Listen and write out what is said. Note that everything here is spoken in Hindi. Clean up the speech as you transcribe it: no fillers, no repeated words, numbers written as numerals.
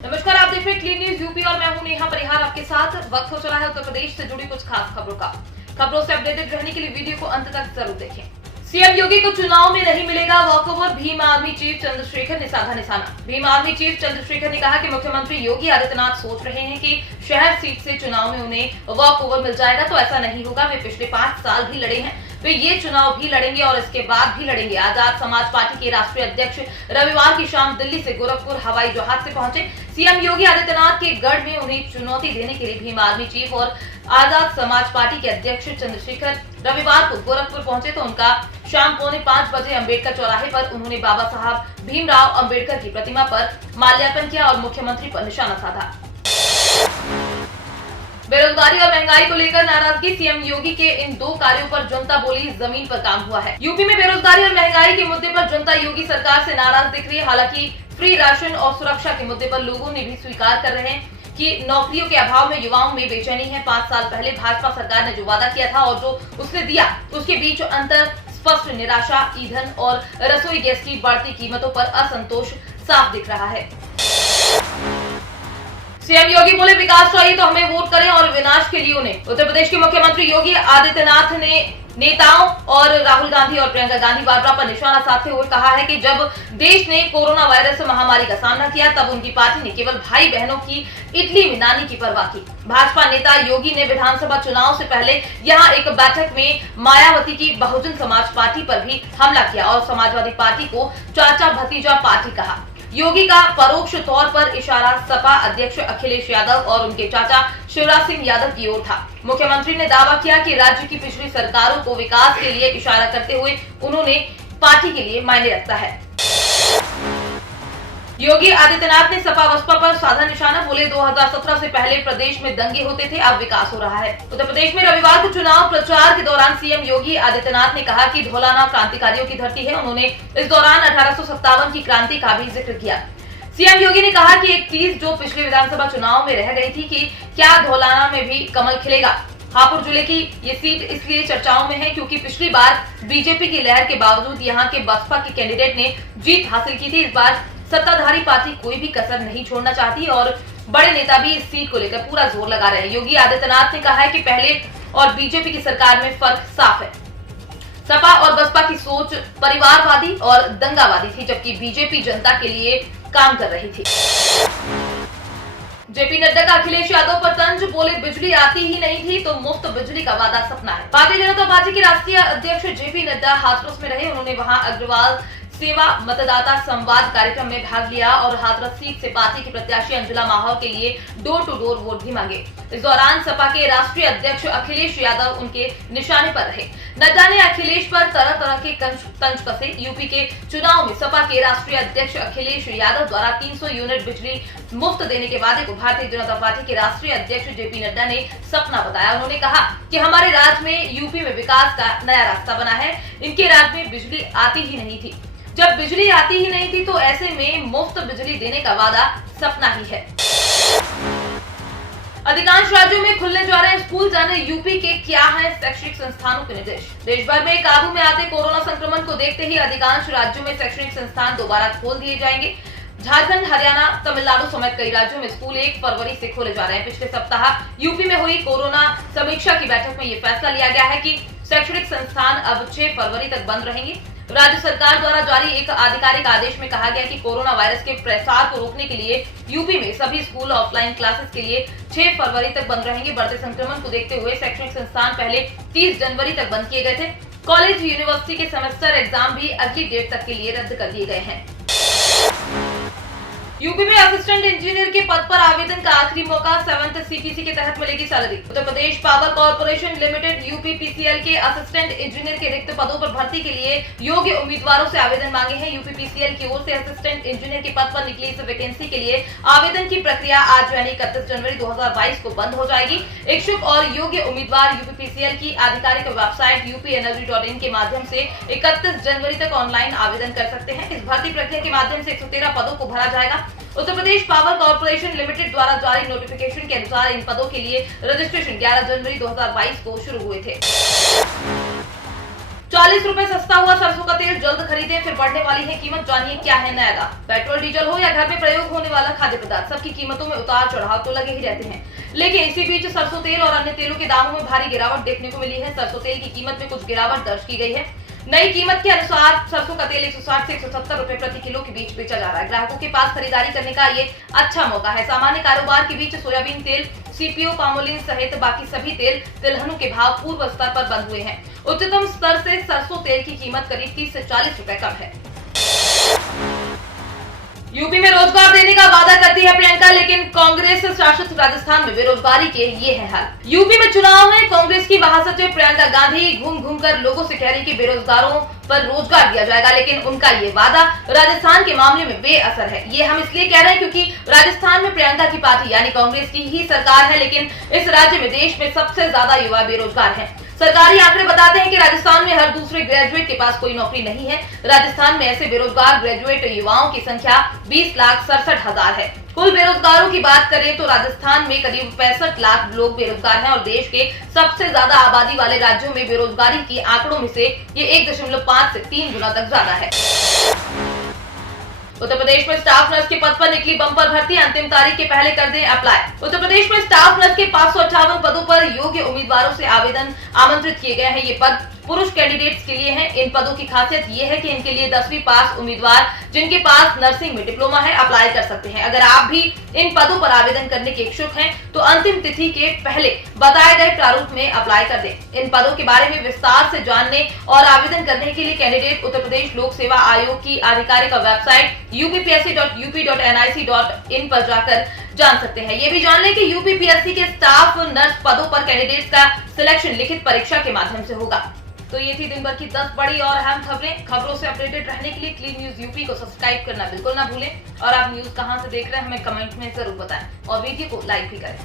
नमस्कार, आप देख रहे हैं क्लीन न्यूज यूपी और मैं हूं नेहा परिहार आपके साथ। वक्त हो चला है उत्तर प्रदेश से जुड़ी कुछ खास खबरों का। खबरों से अपडेटेड रहने के लिए वीडियो को अंत तक जरूर देखें। सीएम योगी को चुनाव में नहीं मिलेगा walkover, Bhim army chief Chandrashekhar ने साधा निशाना। भीम आर्मी चीफ चंद्रशेखर ने कहा कि मुख्यमंत्री योगी आदित्यनाथ सोच रहे हैं कि शहर सीट से चुनाव में उन्हें वॉकओवर मिल जाएगा, तो ऐसा नहीं होगा। वे पिछले 5 साल भी लड़े हैं, वे ये चुनाव भी लड़ेंगे और इसके बाद भी लड़ेंगे। आजाद समाज पार्टी के राष्ट्रीय अध्यक्ष रविवार की शाम दिल्ली से गोरखपुर हवाई जहाज से पहुंचे। सीएम योगी आदित्यनाथ के गढ़ में उन्हें चुनौती देने के लिए भीम आर्मी चीफ और आजाद समाज पार्टी के अध्यक्ष चंद्रशेखर रविवार को गोरखपुर पहुंचे, तो उनका शाम 4:45 बजे अम्बेडकर चौराहे पर उन्होंने बाबा साहब भीमराव अम्बेडकर की प्रतिमा पर माल्यार्पण किया और मुख्यमंत्री पर निशाना साधा। बेरोजगारी और महंगाई को लेकर नाराजगी, सीएम योगी के इन 2 कार्यों पर जनता बोली जमीन पर काम हुआ है। यूपी में बेरोजगारी और महंगाई के मुद्दे पर जनता योगी सरकार से नाराज दिख रही है। हालांकि फ्री राशन और सुरक्षा के मुद्दे पर लोगों ने भी स्वीकार कर रहे हैं कि नौकरियों के अभाव में युवाओं में बेचैनी है। 5 साल पहले भाजपा सरकार ने जो वादा किया था और जो उसने दिया, उसके बीच अंतर स्पष्ट। निराशा, ईंधन और रसोई गैस की बढ़ती कीमतों पर असंतोष साफ दिख रहा है। सीएम योगी बोले, विकास चाहिए तो हमें वोट करें और विनाश के लिए उन्हें। उत्तर प्रदेश के मुख्यमंत्री योगी आदित्यनाथ ने नेताओं और राहुल गांधी और प्रियंका गांधी वाड्रा पर निशाना साधते हुए कहा है कि जब देश ने कोरोना वायरस महामारी का सामना किया, तब उनकी पार्टी ने केवल भाई बहनों की इडली में नानी की परवाह की। भाजपा नेता योगी ने विधानसभा चुनाव से पहले यहां एक बैठक में मायावती की बहुजन समाज पार्टी पर भी हमला किया और समाजवादी पार्टी को चाचा भतीजा पार्टी कहा। योगी का परोक्ष तौर पर इशारा सपा अध्यक्ष अखिलेश यादव और उनके चाचा शिवराज सिंह यादव की ओर था। मुख्यमंत्री ने दावा किया कि राज्य की पिछली सरकारों को विकास के लिए इशारा करते हुए उन्होंने पार्टी के लिए मायने रखता है। योगी आदित्यनाथ ने सपा बसपा पर साधा निशाना, बोले 2017 से पहले प्रदेश में दंगे होते थे, अब विकास हो रहा है। उत्तर प्रदेश में रविवार को चुनाव प्रचार के दौरान सीएम योगी आदित्यनाथ ने कहा कि धौलाना क्रांतिकारियों की धरती है। उन्होंने इस दौरान 1857 की क्रांति का भी जिक्र किया। सीएम योगी ने कहा कि एक चीज जो पिछले विधानसभा चुनाव में रह गई थी कि क्या धौलाना में भी कमल खिलेगा। हापुड़ जिले की ये सीट इसलिए चर्चाओं में है क्योंकि पिछली बार बीजेपी की लहर के बावजूद यहाँ के बसपा के कैंडिडेट ने जीत हासिल की थी। इस बार सत्ताधारी पार्टी कोई भी कसर नहीं छोड़ना चाहती और बड़े नेता भी इस सीट को लेकर पूरा जोर लगा रहे हैं। योगी आदित्यनाथ ने कहा है कि पहले और बीजेपी की सरकार में फर्क साफ है। सपा और बसपा की सोच परिवारवादी और दंगावादी थी, जबकि बीजेपी जनता के लिए काम कर रही थी। जेपी नड्डा का अखिलेश यादव पर तंज, बोले बिजली आती ही नहीं थी तो मुफ्त बिजली का वादा सपना है। भारतीय जनता पार्टी के राष्ट्रीय अध्यक्ष जेपी नड्डा हाथरस में रहे। उन्होंने वहां अग्रवाल सेवा मतदाता संवाद कार्यक्रम में भाग लिया और हाथरस सीट से पार्टी की प्रत्याशी अंजुला माहौर के लिए डोर टू डोर वोट भी मांगे। इस दौरान सपा के राष्ट्रीय अध्यक्ष अखिलेश यादव उनके निशाने पर रहे। नड्डा ने अखिलेश पर तरह तरह के तंज कसे। यूपी के चुनाव में सपा के राष्ट्रीय अध्यक्ष अखिलेश यादव द्वारा 300 यूनिट बिजली मुफ्त देने के वादे को भारतीय जनता पार्टी के राष्ट्रीय अध्यक्ष जेपी नड्डा ने सपना बताया। उन्होंने कहा कि हमारे राज्य में यूपी में विकास का नया रास्ता बना है। इनके राज्य में बिजली आती ही नहीं थी। जब बिजली आती ही नहीं थी तो ऐसे में मुफ्त बिजली देने का वादा सपना ही है। अधिकांश राज्यों में खुलने जा रहे स्कूल, जाने यूपी के क्या है शैक्षणिक संस्थानों के निर्देश। देश भर में काबू में आते कोरोना संक्रमण को देखते ही अधिकांश राज्यों में शैक्षणिक संस्थान दोबारा खोल दिए जाएंगे। झारखंड, हरियाणा, तमिलनाडु समेत कई राज्यों में स्कूल 1 फरवरी से खोले जा रहे हैं। पिछले सप्ताह यूपी में हुई कोरोना समीक्षा की बैठक में ये फैसला लिया गया है कि शैक्षणिक संस्थान अब 6 फरवरी तक बंद रहेंगे। राज्य सरकार द्वारा जारी एक आधिकारिक आदेश में कहा गया कि कोरोना वायरस के प्रसार को रोकने के लिए यूपी में सभी स्कूल ऑफलाइन क्लासेस के लिए 6 फरवरी तक बंद रहेंगे। बढ़ते संक्रमण को देखते हुए शैक्षणिक संस्थान पहले 30 जनवरी तक बंद किए गए थे। कॉलेज, यूनिवर्सिटी के सेमेस्टर एग्जाम भी अगली डेट तक के लिए रद्द कर दिए गए हैं। यूपी में असिस्टेंट इंजीनियर के पद पर आवेदन का आखिरी मौका, 7th सीपीसी के तहत मिलेगी salary. Uttar Pradesh power corporation limited UPPCL के असिस्टेंट इंजीनियर के रिक्त पदों पर भर्ती के लिए योग्य उम्मीदवारों से आवेदन मांगे हैं। यूपीपीसीएल की ओर से असिस्टेंट इंजीनियर के पद पर निकली इस वैकेंसी के लिए आवेदन की प्रक्रिया आज यानी 31 जनवरी 2022 को बंद हो जाएगी। इच्छुक और योग्य उम्मीदवार यूपीपीसीएल की आधिकारिक वेबसाइट upnlg.in के माध्यम से 31 जनवरी तक ऑनलाइन आवेदन कर सकते हैं। इस भर्ती प्रक्रिया के माध्यम से 113 पदों को भरा जाएगा। Uttar Pradesh power corporation limited द्वारा जारी नोटिफिकेशन के अनुसार इन पदों के लिए रजिस्ट्रेशन 11 जनवरी 2022 को शुरू हुए थे। 40 रुपए सस्ता हुआ सरसों का तेल, जल्द खरीदें, फिर बढ़ने वाली है कीमत। जानिए क्या है नया दाम। पेट्रोल डीजल हो या घर में प्रयोग होने वाला खाद्य पदार्थ, सबकी कीमतों में उतार चढ़ाव तो लगे ही रहते हैं, लेकिन इसी बीच सरसों तेल और अन्य तेलों के दामों में भारी गिरावट देखने को मिली है। सरसों तेल की कीमत में कुछ गिरावट दर्ज की गई है। नई कीमत के अनुसार सरसों का तेल 160 से 170 रुपए प्रति किलो के बीच बेचा जा रहा है। ग्राहकों के पास खरीदारी करने का ये अच्छा मौका है। सामान्य कारोबार के बीच सोयाबीन तेल, सीपीओ, पामोलिन सहित बाकी सभी तेल तिलहनों के भाव पूर्व स्तर पर बंद हुए हैं। उच्चतम स्तर से सरसों तेल की कीमत करीब 30 से 40 रुपए कम है। यूपी में रोजगार देने का वादा करती है प्रियंका, लेकिन कांग्रेस शासित राजस्थान में बेरोजगारी के ये है हाल। यूपी में चुनाव है। कांग्रेस की महासचिव प्रियंका गांधी घूम घूम कर लोगों से कह रही कि बेरोजगारों पर रोजगार दिया जाएगा, लेकिन उनका ये वादा राजस्थान के मामले में बेअसर है। ये हम इसलिए कह रहे हैं क्योंकि राजस्थान में प्रियंका की पार्टी यानी कांग्रेस की ही सरकार है, लेकिन इस राज्य में देश में सबसे ज्यादा युवा बेरोजगार हैं। सरकारी आंकड़े बताते हैं कि राजस्थान में हर दूसरे ग्रेजुएट के पास कोई नौकरी नहीं है। राजस्थान में ऐसे बेरोजगार ग्रेजुएट युवाओं की संख्या 20,67,000 है। कुल बेरोजगारों की बात करें तो राजस्थान में करीब 65 लाख लोग बेरोजगार हैं और देश के सबसे ज्यादा आबादी वाले राज्यों में बेरोजगारी की आंकड़ों में से ये 1.5 से 3 गुना तक ज्यादा है। उत्तर प्रदेश में स्टाफ नर्स के पद पर निकली बम्पर भर्ती, अंतिम तारीख के पहले कर दें अप्लाई। उत्तर प्रदेश में स्टाफ नर्स के 558 पदों पर योग्य उम्मीदवारों से आवेदन आमंत्रित किए गए हैं। ये पद पुरुष कैंडिडेट्स के लिए हैं। इन पदों की खासियत ये है कि इनके लिए 10वीं पास उम्मीदवार जिनके पास नर्सिंग में डिप्लोमा है अप्लाई कर सकते हैं। अगर आप भी इन पदों पर आवेदन करने के इच्छुक हैं तो अंतिम तिथि के पहले बताए गए प्रारूप में अप्लाई कर दें। इन पदों के बारे में विस्तार से जानने और आवेदन करने के लिए कैंडिडेट उत्तर प्रदेश लोक सेवा आयोग की आधिकारिक वेबसाइट uppsc.up.nic.in पर जाकर जान सकते हैं। ये भी जान लें कि यूपीपीएससी के स्टाफ नर्स पदों पर कैंडिडेट्स का सिलेक्शन लिखित परीक्षा के माध्यम से होगा। तो ये थी दिन भर की 10 बड़ी और अहम खबरें। खबरों से अपडेटेड रहने के लिए क्लीन न्यूज यूपी को सब्सक्राइब करना बिल्कुल ना भूलें और आप न्यूज कहां से देख रहे हैं हमें कमेंट में जरूर बताएं और वीडियो को लाइक भी करें।